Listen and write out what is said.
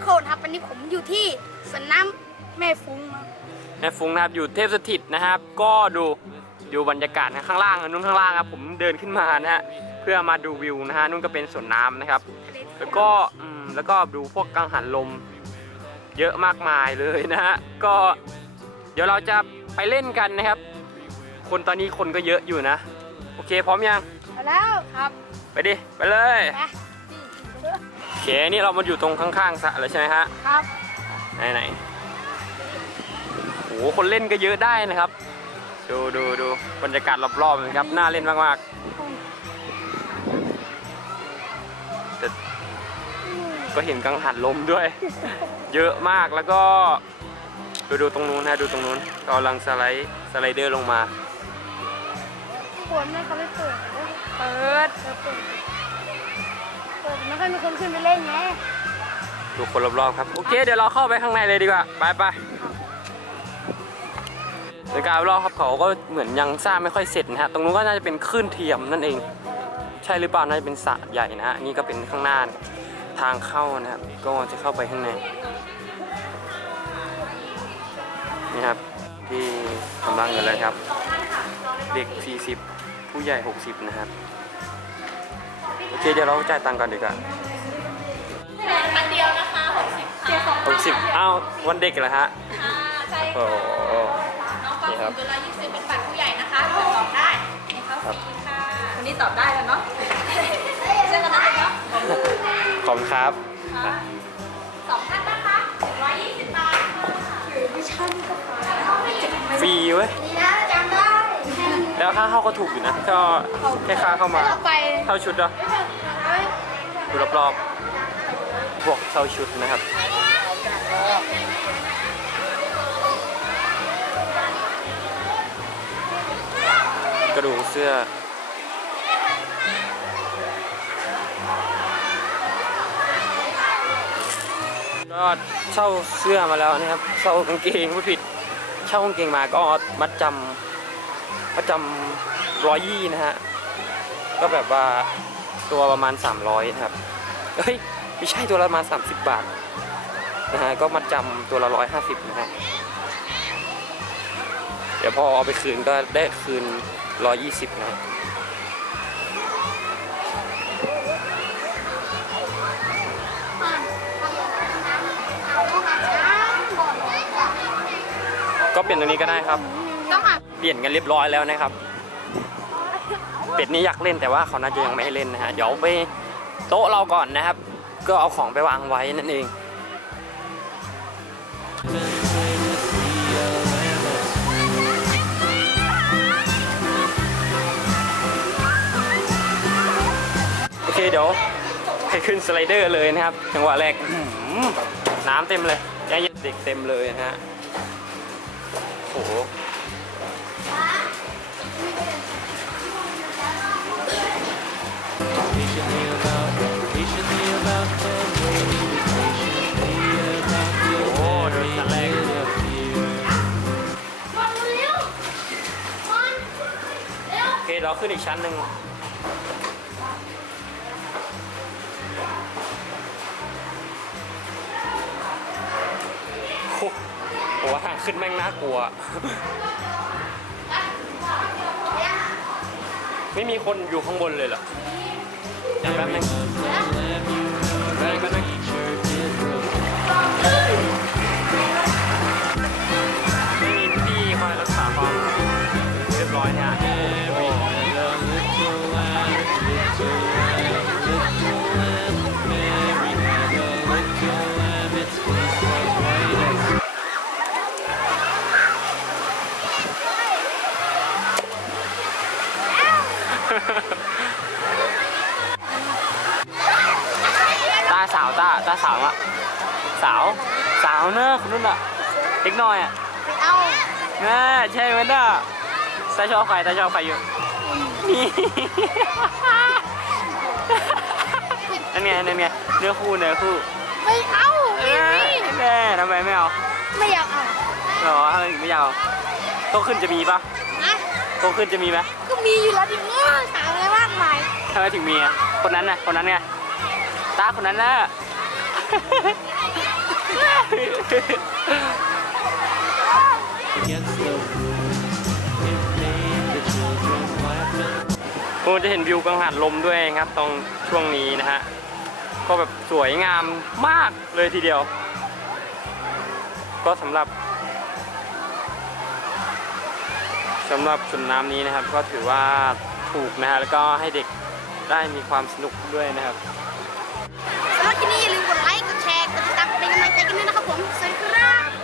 โคนครับวันนี้ผมอยู่ที่สวนน้ำแม่ฟุ้งครับแม่ฟุ้งนะครับอยู่เทพสถิตนะครับ ก็ดูดูบรรยากาศนะข้างล่างนู้นข้างล่างครับผมเดินขึ้นมานะฮะเพื่อมาดูวิวนะฮะนู่นก็เป็นสวนน้ำนะครับ แล้วก็อืมแล้วก็ดูพวกกังหันลม เยอะมากมายเลยนะฮะก็ เดี๋ยวเราจะไปเล่นกันนะครับ คนตอนนี้คนก็เยอะอยู่นะ โอเคพร้อมยัง เอาแล้วครับ ไปดิ ไปเลย ไปโอ เคนี่เรามาอยู่ตรงข้างๆสระแล้วใช่ไหมฮะ ครับ ไหนไหนโอ้โหคนเล่นก็เยอะได้นะครับ ดูดูดูบรรยากาศรอบๆนะครับ น่าเล่นมากๆแต่ก็เห็นกังหันลมด้วย เยอะมากแล้วก็ ดูดูตรงนู้นนะดูตรงนู้นกำลังสไลด์สไลเดอร์ลงมาฝนมันเขาไม่เปิด เปิดเปิดเปิดเปิด ไม่ค่อยมีคนขึ้นไปเล่นไงดูคนรอบๆครับโอเคเดี๋ยวเราเข้าไปข้างในเลยดีกว่าไปไปในการรอบครับเขาก็เหมือนยังสร้างไม่ค่อยเสร็จนะฮะตรงนู้นก็น่าจะเป็นคลื่นเทียมนั่นเอง ใช่หรือเปล่าน่าจะเป็นสระใหญ่นะฮะนี่ก็เป็นข้างหน้าทางเข้านะครับ ก็จะเข้าไปข้างในนี่ครับที่กำลังกันเลยครับ เด็ก 40 ผู้ใหญ่ 60 นะครับ โอเคเดี๋ยวเราจ่ายตังค์ก่อนดีกว่าพันเดียวนะคะ60ค่ะหกสิบอ้าววันเด็กเหรอฮะอ่าใช่โอ้โห น้องฟังผมตัวละ20เป็นบัตรผู้ใหญ่นะคะเผื่อตอบได้ให้เขาฟรีค่ะวันนี้ตอบได้แล้วเนาะเชื่อกันได้เนาะขอบคุณครับค่ะสองท่านนะคะ120บาทถือไม่ใช่ก็พอฟรีเว้ยดีนะจำได้แล้วค่าเข้าก็ถูกอยู่นะก็แค่ค่าเข้ามา เราไป เท่าชุดเหรอ ดูรอบๆบวกเท่าชุดนะครับกระดูกเสื้อก็เช่าเสื้อมาแล้วนะครับเช่ากางเกงไม่ผิด เช่ากางเกงมาก็มัดจำมัดจำร้อยยี่นะฮะ ก็แบบว่า ตัวประมาณ 300นะครับเฮ้ยไม่ใช่ตัวละประมาณ 30 บาทนะฮะก็มัดจำตัวละ150นะฮะเดี๋ยวพอเอาไปคืนก็ได้คืน120นะฮะก็เปลี่ยนตรงนี้ก็ได้ครับต้องอะเปลี่ยนกันเรียบร้อยแล้วนะครับ เป็ดนี่อยากเล่นแต่ว่าเขาน่าจะยังไม่ให้เล่นนะฮะเดี๋ยวไปโต๊ะเราก่อนนะครับ ก็เอาของไปวางไว้นั่นเองโอเคเดี๋ยวให้ขึ้นสไลเดอร์เลยนะครับจังหวะแรกน้ำเต็มเลยยังเด็กเต็มเลยนะฮะโอ้โห เราขึ้นอีกชั้นหนึ่งโอ้โหผมว่าทางขึ้นแม่งน่ากลัว ไม่มีคนอยู่ข้างบนเลยเหรออย่างแป๊บนึ ตาสาวตาตาสาวอะสาวสาวเนอะคนนู้นอะเล็กน้อยอะเอาแม่ใช่ไหมน่ะตาชอบใครตาชอบใครอยู่นี่นั่น ไงนั่นไงเนื้อคู่เนื้อคู่ไม่เอาเอไม่อมีแม่ทำไมไม่เอาไม่อยากเอาหรอทำไมถึงไม่เอาโตขึ้นจะมีปะนะโตขึ้นจะมีไหมก็มีอยู่แล้วดิง้อถามอะไรมากมายทำไมถึงมีอะคนนั้นน่ะคนนั้นไงตาคนนั้นน่ะ against the moon. It made the children laugh and โอ้จะเห็นวิวกังหันลมด้วยครับตรงช่วงนี้นะฮะ ก็แบบสวยงามมากเลยทีเดียว ก็สำหรับสำหรับสวนน้ำนี้นะครับ ก็ถือว่าถูกนะฮะแล้วก็ให้เด็กได้มีความสนุกด้วยนะครับสำหรับที่นี่อย่าลืมกดไลค์ กดแชร์ กดติดตามเป็นกำลังใจกันด้วยนะครับผม สวัสดีครับ